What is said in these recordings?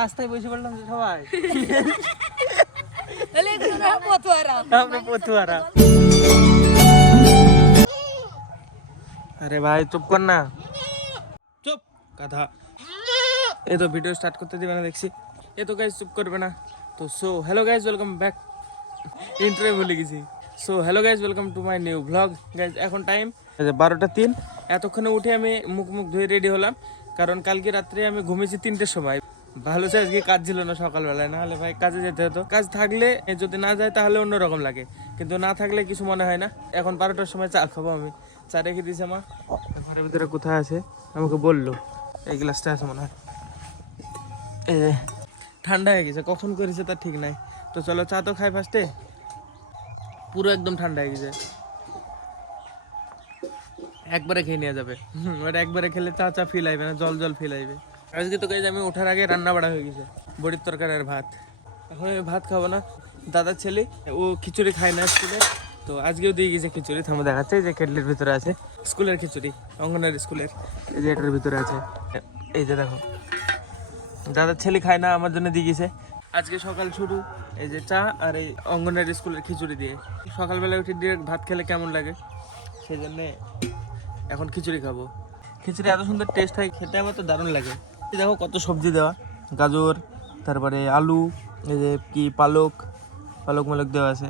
রাস্তায় বসে পড়লাম যে সবাই। আমরা পথুয়ারা। আরে ভাই চুপ কর না। চুপ কথা। এ তো ভিডিও স্টার্ট করতে দিবে না দেখছি। এ তো গাইজ চুপ করবে না। তো so hello guys welcome back interview ভুলে গেছি। So hello guys welcome to my new blog guys এখন টাইম বারোটা তিন। এতক্ষণে উঠে আমি মুখ মুখ ধুয়ে রেডি হলাম। কারণ কালকে রাত্রে আমি ঘুমিয়েছি তিনটের সময়। ভালো সে আজকে কাজ ছিল না সকালবেলায় না হলে ভাই কাজে যেতে হতো। কাজ থাকলে যদি না যায় তাহলে অন্যরকম লাগে। কিন্তু না থাকলে কিছু মনে হয় না। এখন বারোটার সময় চা খাব আমি। চা রেখে দিয়েছে মা। ঘরের ভিতরে কোথায় আছে? আমাকে বলল। এই গ্লাসটা আছে মনে হয়। ঠান্ডা হয়ে গেছে। কখন করেছে তার ঠিক নাই। তো চলো চা তো খাই ফার্স্টে পুরো একদম ঠান্ডা হয়ে গেছে। একবারে খেয়ে নেওয়া যাবে। ওটা একবারে খেলে চা চা ফিল আইবে না জল জল ফিল আইবে। আজকে তো আমি ওঠার আগে রান্না বাড়া হয়ে গেছে, বড়ির তরকারি আর ভাত। এখন আমি ভাত খাব না দাদার ছেলে, ও খিচুড়ি খায় না স্কুলে, তো আজকেও দিয়ে গেছে খিচুড়ি, থামো দেখাচ্ছে যে কেটলির ভিতরে আছে, স্কুলের খিচুড়ি, অঙ্গনারী স্কুলের, এই যে এটার ভিতরে আছে, এই যে দেখো দাদার ছেলে খায় না, আমার জন্য দিয়ে গেছে। আজকে সকাল শুরু, এই যে চা আর এই অঙ্গনারী স্কুলের খিচুড়ি দিয়ে। সকালবেলা উঠে ডিরেক্ট ভাত খেলে কেমন লাগে? সেই জন্যে এখন খিচুড়ি খাব। খিচুড়ি এত সুন্দর টেস্ট হয়, খেতে আমার তো দারুণ লাগে। দেখো কত সবজি দেওয়া। গাজর, তারপরে আলু, এই যে কি পালক পালক মালক দেওয়া আছে।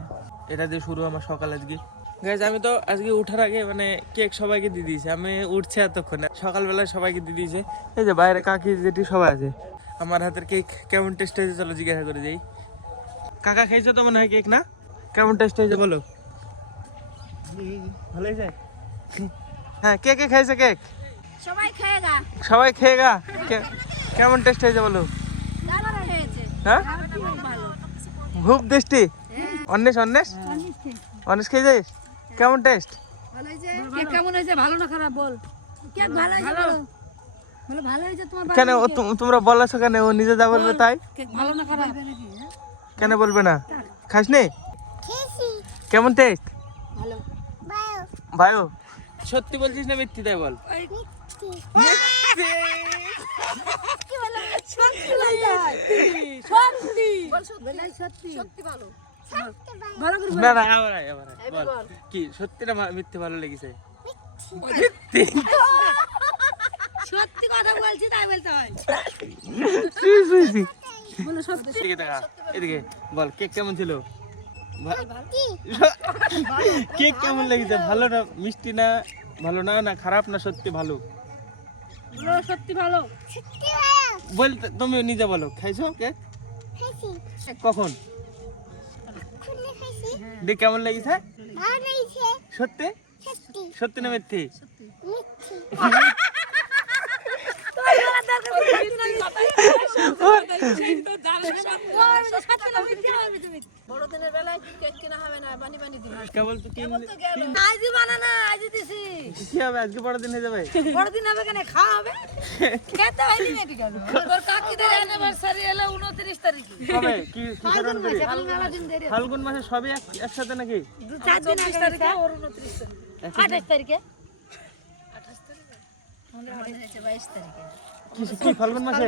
এটা দিয়ে শুরু আমার সকাল আজকে। গাইজ আমি তো আজকে উঠার আগে মানে কেক সবাইকে দিয়ে দিয়েছি। আমি উঠছে এতক্ষণে। সকালবেলায় সবাইকে দিয়ে দিয়েছে। এই যে বাইরে কাকি যেটি সবাই আছে। আমার হাতের কেক কেমন টেস্ট হয়েছে চলো জিজ্ঞাসা করে যাই। কাকা খাইছো তো মনে হয় কেক না? কেমন টেস্ট হয়েছে বলো? ভালো হয়েছে হ্যাঁ কে কে খাইছে কেক? সবাই খায়গা সবাই খেয়ে গা? কে- কেমন টেস্ট হয়েছে বলো? হ্যাঁ? খুব খুব টেস্টি অন্বেষ অন্বেষ? অন্বেষ খেয়ে যাইস কেমন টেস্ট ভালো হয়েছে? কেক কেমন হয়েছে? ভালো না খারাপ বল। কেক ভালো হয়েছে ভালো। বলে? ভালো হয়েছে তোমার কেন ও তোমরা বলাছো কেন? ও নিজে যা বলবে তাই? ভালো না খারাপ? কেন বলবে না? খাস নি কেমন টেস্ট ভালো। সত্যি বলছিস না মিথ্যি তাই বল। কি সত্যি মিথ্যে ভালো লেগেছে সত্যি কথা বলছি তাই বলতে হয় এদিকে বল কেক কেমন ছিল কেক কেমন লেগেছে ভালো না মিষ্টি না ভালো না না খারাপ না সত্যি ভালো সত্যি ভালো? বল তুমি নিজে বলো খাইছো কেক? কখন? দেখ কেমন লেগেছে? সত্যি? সত্যি। না মিথ্যে? বড়দিনের বেলায় কেক কেনা হবে না? বানি বানি দিবি কেবল তো আজই বানানা। কি হবে? আজকে বড় দিন হয়ে যাবে? বড়দিন হবে কেন? খাওয়া হবে? খেতে হয়নি মেয়েটি কেন? তোর কাকিদের অ্যানিভার্সারি এলো উনত্রিশ তারিখে। কবে? কি দিন দেরি ফাল্গুন মাসে সবই একসাথে নাকি? চার দিন আগে তারিখে ওর উনত্রিশ তারিখে। আঠাশ তারিখে? আঠাশ তারিখে? আমাদের আঠাশ হয়েছে বাইশ তারিখে। কি কি ফাল্গুন মাসে?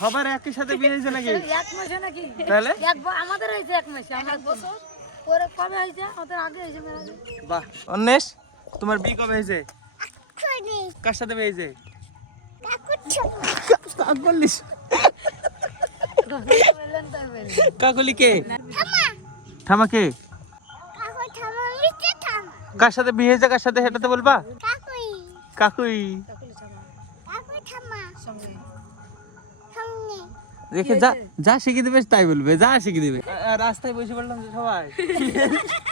সবার একই সাথে বিয়ে হয়েছে নাকি? এক মাসে নাকি? তাহলে? এক আমাদের হয়েছে এক মাসে আমার বছর? ওর কবে হয়েছে? ওদের আগে হয়েছে মেলা বাহ। অন্বেষ তোমার বিয়ে কবে হয়েছে? কার। সাথে বিয়ে হয়েছে কাক বললিস? বললেন তাই বললেন কাকলি কে থামা কে কার সাথে বিয়ে হয়েছে কার সাথে সেটাতে বলবা? কাকুই। দেখে যা যা শিখে দিবে তাই বলবে যা শিখে দিবে। রাস্তায় বসে পড়লাম যে সবাই।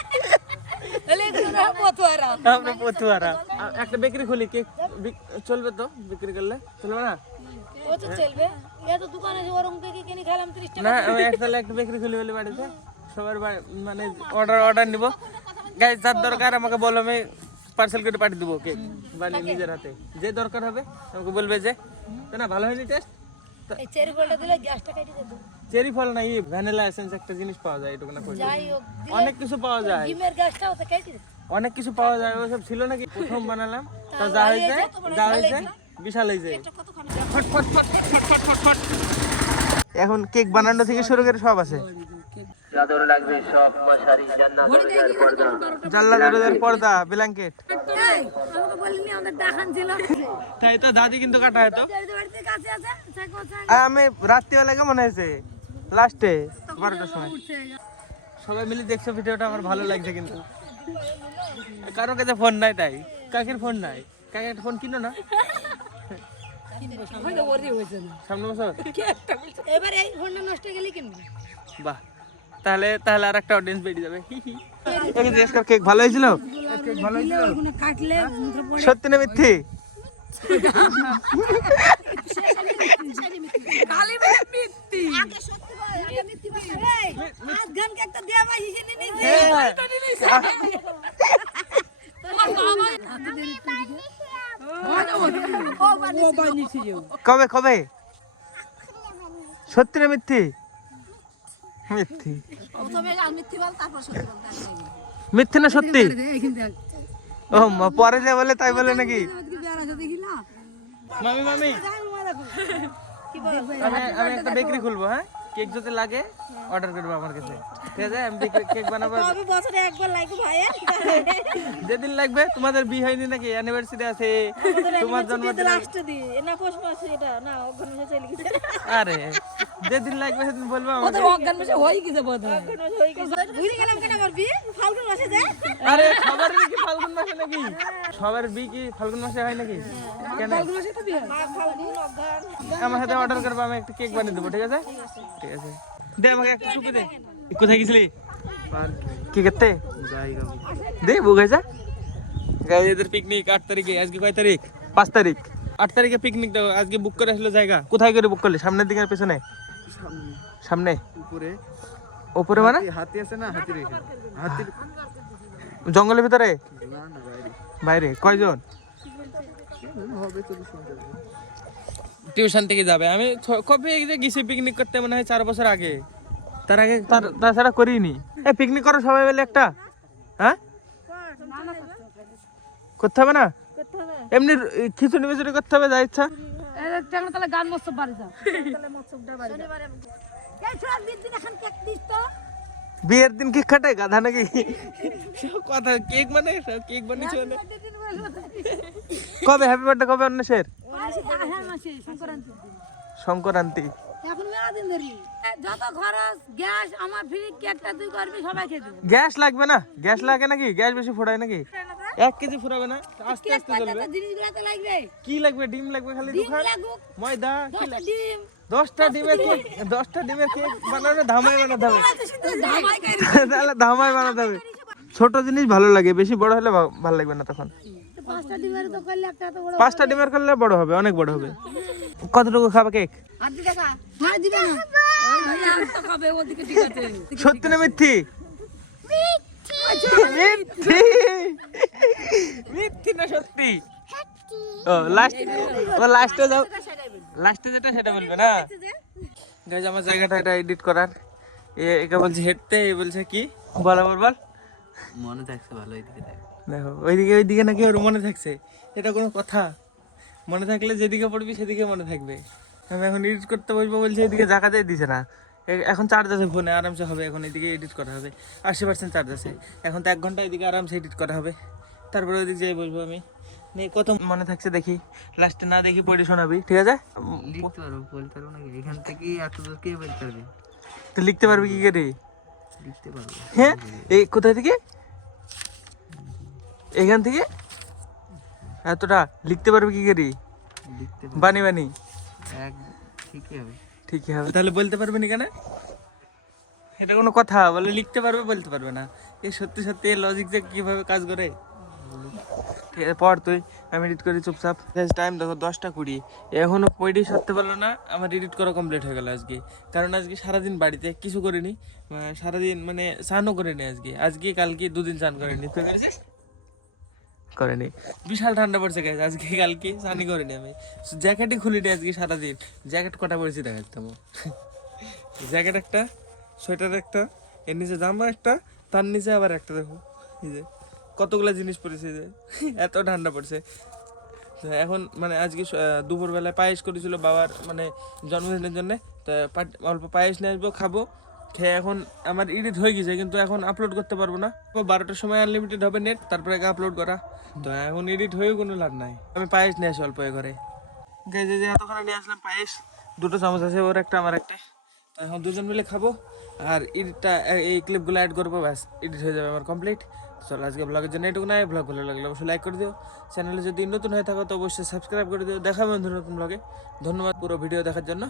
আমরা পথুয়ারা একটা বেকারি খুলি কেক চলবে তো বিক্রি করলে? চলবে না? ও তো চলবে। এ দোকানে যে ওরম থেকে কিনে খেলাম তিরিশ টাকা না আমি একটা একটা বেকারি খুলি বলি বাড়িতে। সবার মানে অর্ডার অর্ডার নিব। গাই যার দরকার আমাকে বলো আমি পার্সেল করে পাঠিয়ে দেবো কেক। বানিয়ে নিজের হাতে। যে দরকার হবে আমাকে বলবে যে না ভালো হয়নি টেস্ট চেরি গোলটা দিলে গ্যাসটা কেটে যেত চেরি ফল না এই ভ্যানিলা এসেন্স একটা জিনিস পাওয়া যায় এটুকু না অনেক কিছু পাওয়া যায়। ডিমের কেটে অনেক কিছু পাওয়া যায় ওসব ছিল নাকি? প্রথম বানালাম। তো যা হয়েছে যা হয়েছে বিশাল হয়েছে। এখন কেক বানানো থেকে শুরু করে সব আছে। চাদর লাগবে সব মশারি জান্নাত দরজার পর্দা। জানলা দরজার পর্দা ব্ল্যাঙ্কেট তাই তো দাদি কিন্তু কাটায় তো। বাড়িতে বাড়িতে কাছে আছে সে কোথায়? আর আমি রাত্রিবেলা কেমন হয়েছে লাস্টে বারোটার সময়। সবাই মিলে দেখছ ভিডিওটা আমার ভালো লাগছে কিন্তু। কারও কাছে ফোন নাই তাই। কাকের ফোন নাই। কাকে একটা ফোন কিনো না? সামনে বছর? এবার এই ফোনটা নষ্ট গেলে কিনবো। বাহ। তাহলে তাহলে আর একটা অডিয়েন্স বেরিয়ে যাবে। একে জিজ্ঞেস কর কেক ভালো হয়েছিল? কেক ভালো হয়েছিল কাটলে সত্যি না মিথ্যে? কালি বলে মিথ্যি। আগে সত্যি আগে মিথ্যি আজ গানকে একটা দেয়া ভাই হিসেবে নিয়ে নিছে তোমার বাবা ও বানিয়েছে কবে কবে সত্যি না মিথ্যি মিথ্যে মিথ্যি না সত্যি ও মা, পরে যে বলে তাই বলে নাকি মামি মামি কি বল আমি আমি একটা বেকারি খুলবো হ্যাঁ কেক যদি লাগে অর্ডার করব আমার কাছে। ঠিক আছে? আমি কেক বানাবো। তবে বছরে একবার লাগবে ভাই যেদিন লাগবে তোমাদের বিয়ে হয়নি নাকি? অ্যানিভার্সারি আছে। তোমার জন্মদিন লাস্ট দি না পৌষ মাসে এটা। না অজ্ঞান মাসে চলে গেছে। আরে যেদিন লাগবে সেদিন বলব আমাকে। অজ্ঞান মাসে হয়ে গেছে বোধ হয়। অজ্ঞান মাসে হয়ে গেছে। ভুলে গেলাম কেন আমার বিয়ে? ফাল্গুন মাসে যায় আরে সবার কি ফাল্গুন মাসে নাকি? সবার বিয়ে কি ফাল্গুন মাসে হয় নাকি? কেন? ফাল্গুন মাসে তো বিয়ে মাঘ ফাল্গুন অজ্ঞান আমার সাথে অর্ডার করব আমি একটা কেক বানিয়ে দেবো ঠিক আছে। ঠিক আছে। দে আমাকে একটা টুপি দে। কোথায় গেছিলি? কি করতে? দে এদের পিকনিক আট তারিখে। আজকে কয় তারিখ? পাঁচ তারিখ। আট তারিখে পিকনিক দাও আজকে বুক করে আসলো জায়গা। কোথায় করে বুক করলি? সামনের দিকে আর পেছনে? সামনে। উপরে। মানে? হাতি আছে না? হাতির এখানে। হাতির জঙ্গলের ভিতরে? বাইরে। কয়জন? হবে তো শুনতে টিউশন থেকে যাবে। আমি ছ- কবে গেছি পিকনিক করতে মনে হয় চার বছর আগে। তার আগে তার- তাছাড়া করিনি। এ পিকনিক করো সবাই মিলে একটা। হ্যাঁ? করতে হবে না? এমনি খিচুড়ি মিচুড়ি করতে হবে যা ইচ্ছা। তাহলে গান মৎসব বাড়ি যাও মৎসবটা বাড়ি যাও এই দিন এখন কেক দিস তো। বিয়ের দিন কেক কাটে গাধা নাকি? সব কথা কেক মানে কেক বানিয়েছে মানে কবে? হ্যাপি বার্থডে কবে অন্বেষের? সংক্রান্তি। গ্যাস আমার ফ্রি কেকটা তুই করবি সবাই খেয়ে দেবো গ্যাস লাগবে না? গ্যাস লাগে নাকি? গ্যাস বেশি ফোড়ায় নাকি? এক কেজি ফুরাবে না? আস্তে আস্তে চলবে জিনিসগুলো তো লাগবে? কি লাগবে? ডিম লাগবে খালি ময়দা? ডিম। দশটা ডিমের কেক দশটা ডিমের কেক বানানো ধামাই বানাতে হবে। তাহলে ধামাই বানাতে হবে। ছোট জিনিস ভালো লাগে, বেশি বড় হলে ভালো লাগবে না তখন। পাঁচটা ডিমের করলে বড় হবে, অনেক বড় হবে। কতটুকু খাবে কেক সত্যি না মিথ্যি। মিথ্যি। মিথ্যি না সত্যি? ও লাস্ট ও লাস্টে যাও। লাস্টে যেটা সেটা বলবে না? গাইজ আমার জায়গাটা এটা এডিট করার। একে বলছে হেঁটতে এ বলছে কি? বল আবার বল। মনে থাকছে ভালো এদিকে দেখো। ওইদিকে ওইদিকে নাকি ওর মনে থাকছে। এটা কোনো কথা। মনে থাকলে যেদিকে পড়বি সেদিকে মনে থাকবে। আমি এখন এডিট করতে বসবো বলছে এদিকে জায়গাতেই দিছে না। এখন চার্জ আছে ফোনে আরামসে হবে। এখন এদিকে এডিট করা হবে। আশি পার্সেন্ট চার্জ আছে। এখন তো এক ঘণ্টা এদিকে আরামসে এডিট করা হবে। তারপরে ওইদিকে যেয়ে বসবো আমি। কত মনে থাকছে দেখি? লাস্টে না দেখি পড়ে শোনাবি ঠিক আছে? লিখতে পারব বলতে পারব নাকি? এখান থেকে এত দূর কে বলতে পারবে? তুই লিখতে পারবি কি করে? লিখতে পারব। হ্যাঁ? এই কোথায় থেকে? এখান থেকে? এতটা? লিখতে পারবি কি করে? বানি বানি। ঠিকই হবে। ঠিকই হবে। তাহলে বলতে পারবে না কেন এটা কোনো কথা বলে লিখতে পারবে বলতে পারবে না। এই সত্যি সত্যি লজিক যে কীভাবে কাজ করে? আছে তুই, আমি এডিট করি, চুপচাপ। টাইম দেখো, দশটা কুড়ি। এখনও পড়ি সারতে পারল না, আমার এডিট করা কমপ্লিট হয়ে গেল আজকে। কারণ আজকে সারাদিন বাড়িতে কিছু করিনি সারাদিন মানে স্নানও করিনি আজকে। আজকে, কালকে, দুদিন স্নান করিনি। তুই করেছিস? করেনি। বিশাল ঠান্ডা পড়ছে গাইজ আজকে, কালকে স্নানই করিনি আমি। জ্যাকেটই খুলিনি আজকে সারাদিন। জ্যাকেট কটা পরেছি দেখাচ্তাম জ্যাকেট একটা, সোয়েটার একটা, এর নিচে জামা একটা, তার নিচে আবার একটা দেখো। এই যে। কতগুলা জিনিস পড়েছে যে? এত ঠান্ডা পড়ছে। এখন মানে আজকে দুপুরবেলায় পায়েস করেছিল বাবার মানে জন্মদিনের জন্য। তো অল্প পায়েস নিয়ে আসব, খাব। খেয়ে এখন আমার এডিট হয়ে গেছে, কিন্তু এখন আপলোড করতে পারব না। বারোটার সময় আনলিমিটেড হবে নেট তারপরে আপলোড করা। তো এখন এডিট হয়েও কোনো লাভ নাই। আমি পায়েস নিয়ে আসি অল্প ঘরে। যে এতখানে নিয়ে আসলাম পায়েস, দুটো চামচ আছে, ওর একটা, আমার একটা। তো এখন দুজন মিলে খাব। আর এডিটটা এই ক্লিপগুলো অ্যাড করব, ব্যাস এডিট হয়ে যাবে আমার কমপ্লিট চলো, আজকে ব্লগের জন্য এটুকু নাই ব্লগ ভালো লাগলে অবশ্যই লাইক করে দিও। চ্যানেলে যদি নতুন হয়ে থাকো, তো অবশ্যই সাবস্ক্রাইব করে দিও। দেখা বন্ধু নতুন ব্লগে ধন্যবাদ পুরো ভিডিও দেখার জন্য।